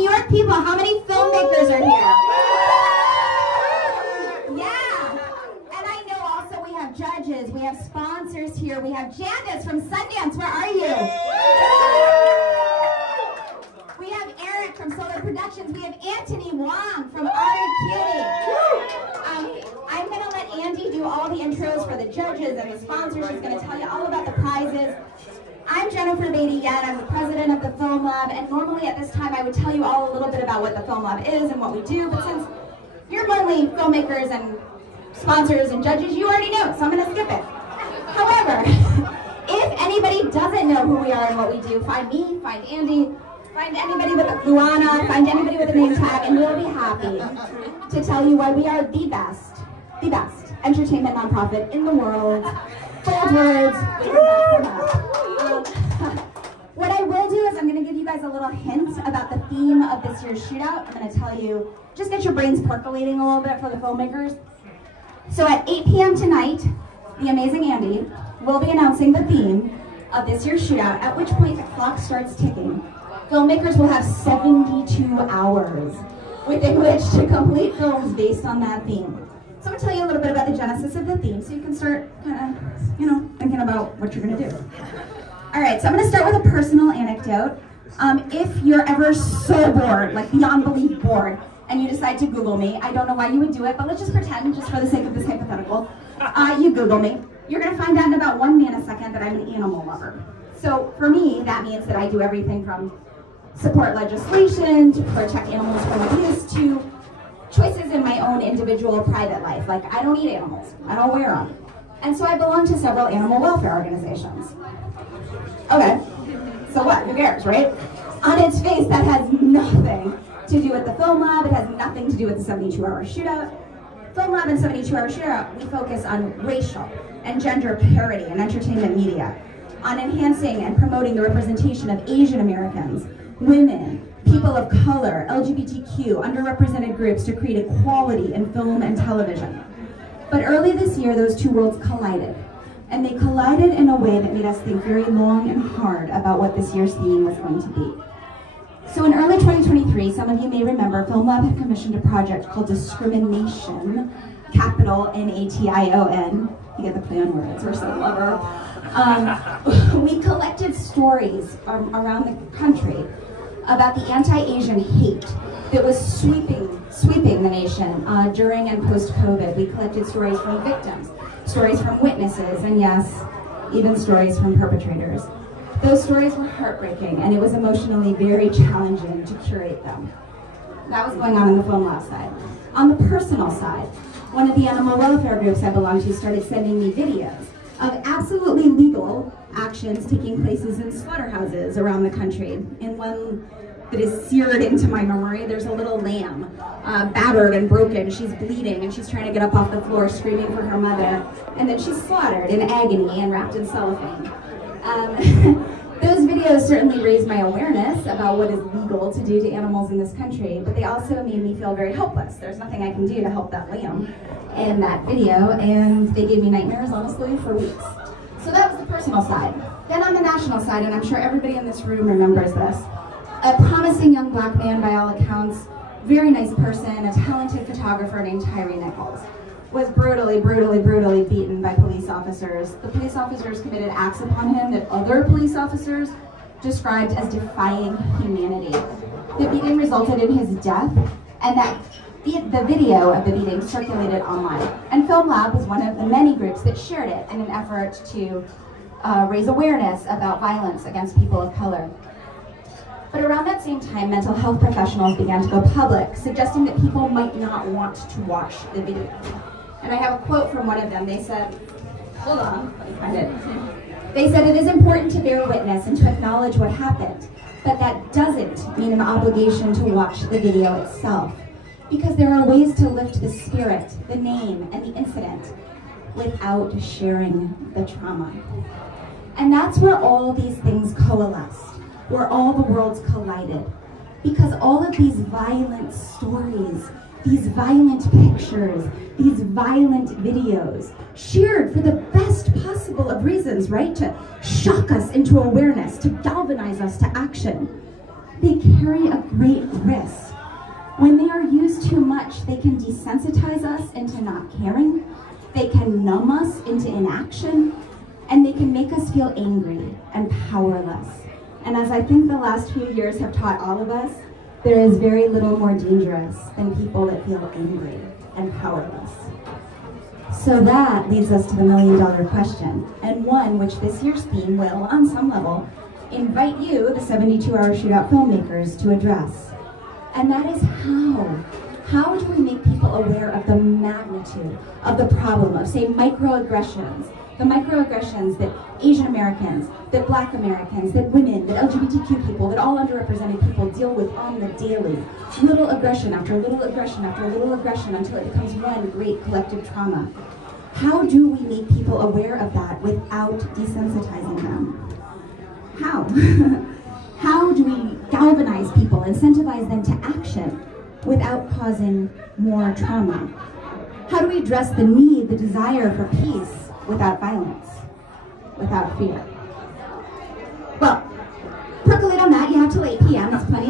New York people, how many filmmakers are here? Yeah. And I know also we have judges, we have sponsors here, we have Jandis from Sundance, where are you? We have Eric from Solar Productions, we have Anthony Wong from RQ. I'm going to let Andy do all the intros for the judges and the sponsors. She's going to tell you all about the prizes. I'm Jennifer Betit, I'm the president of the Film Lab, and normally at this time I would tell you all a little bit about what the Film Lab is and what we do, but since you're mainly filmmakers and sponsors and judges, you already know, so I'm going to skip it. However, if anybody doesn't know who we are and what we do, find me, find Andy, find anybody with a Luana, find anybody with a name tag, and we'll be happy to tell you why we are the best entertainment nonprofit in the world. Bold words. What I will do is I'm going to give you guys a little hint about the theme of this year's shootout. I'm going to tell you, just get your brains percolating a little bit for the filmmakers. So at 8 p.m. tonight, the amazing Andy will be announcing the theme of this year's shootout, at which point the clock starts ticking. Filmmakers will have 72 hours within which to complete films based on that theme. So I'm going to tell you a little bit about the genesis of the theme so you can start kind of, thinking about what you're going to do. All right, so I'm going to start with a personal anecdote. If you're ever so bored, like beyond belief bored, and you decide to Google me, I don't know why you would do it, but let's just pretend, just for the sake of this hypothetical, you Google me. You're going to find out in about 1 nanosecond that I'm an animal lover. So for me, that means that I do everything from support legislation, to protect animals from abuse, to choices in my own individual private life. Like, I don't eat animals, I don't wear them. And so I belong to several animal welfare organizations. Okay, so what, who cares, right? On its face, that has nothing to do with the Film Lab, it has nothing to do with the 72-hour shootout. Film Lab and 72-hour shootout, we focus on racial and gender parity in entertainment media, on enhancing and promoting the representation of Asian Americans, women, people of color, LGBTQ, underrepresented groups to create equality in film and television. But early this year, those two worlds collided. And they collided in a way that made us think very long and hard about what this year's theme was going to be. So in early 2023, some of you may remember, Film Lab had commissioned a project called Discrimination, capital N-A-T-I-O-N. You get the play on words, we're so clever. We collected stories around the country about the anti-Asian hate that was sweeping the nation during and post-COVID. We collected stories from victims, stories from witnesses, and yes, even stories from perpetrators. Those stories were heartbreaking, and it was emotionally very challenging to curate them. That was going on the Film Lab side. On the personal side, one of the animal welfare groups I belong to started sending me videos of absolutely legal actions taking places in slaughterhouses around the country. In one that is seared into my memory, there's a little lamb, battered and broken. She's bleeding and she's trying to get up off the floor, screaming for her mother, and then she's slaughtered in agony and wrapped in cellophane. Those videos certainly raised my awareness about what is legal to do to animals in this country, but they also made me feel very helpless. There's nothing I can do to help that lamb in that video, and they gave me nightmares, honestly, for weeks. So that was the personal side. Then on the national side, and I'm sure everybody in this room remembers this, a promising young black man, by all accounts, very nice person, a talented photographer named Tyree Nichols, was brutally beaten by police officers. The police officers committed acts upon him that other police officers described as defying humanity. The beating resulted in his death, and the video of the beating circulated online. And Film Lab was one of the many groups that shared it in an effort to raise awareness about violence against people of color. But around that same time, mental health professionals began to go public, suggesting that people might not want to watch the video. And I have a quote from one of them. They said, hold on, let me find it. They said, "It is important to bear witness and to acknowledge what happened, but that doesn't mean an obligation to watch the video itself, because there are ways to lift the spirit, the name, and the incident without sharing the trauma." And that's where all these things coalesced, where all the worlds collided, because all of these violent stories, these violent pictures, these violent videos, shared for the best possible of reasons, right? To shock us into awareness, to galvanize us to action. They carry a great risk can desensitize us into not caring, they can numb us into inaction, and they can make us feel angry and powerless. And as I think the last few years have taught all of us, there is very little more dangerous than people that feel angry and powerless. So that leads us to the million-dollar question, and one which this year's theme will, on some level, invite you, the 72-hour shootout filmmakers, to address. And that is how. How do we make people aware of the magnitude of the problem of, say, microaggressions? The microaggressions that Asian Americans, that Black Americans, that women, that LGBTQ people, that all underrepresented people deal with on the daily. Little aggression after little aggression after little aggression until it becomes one great collective trauma. How do we make people aware of that without desensitizing them? How? How do we galvanize people, incentivize them to action without causing more trauma? How do we address the need, the desire for peace without violence, without fear? Well, percolate on that. You have till 8 p.m. That's plenty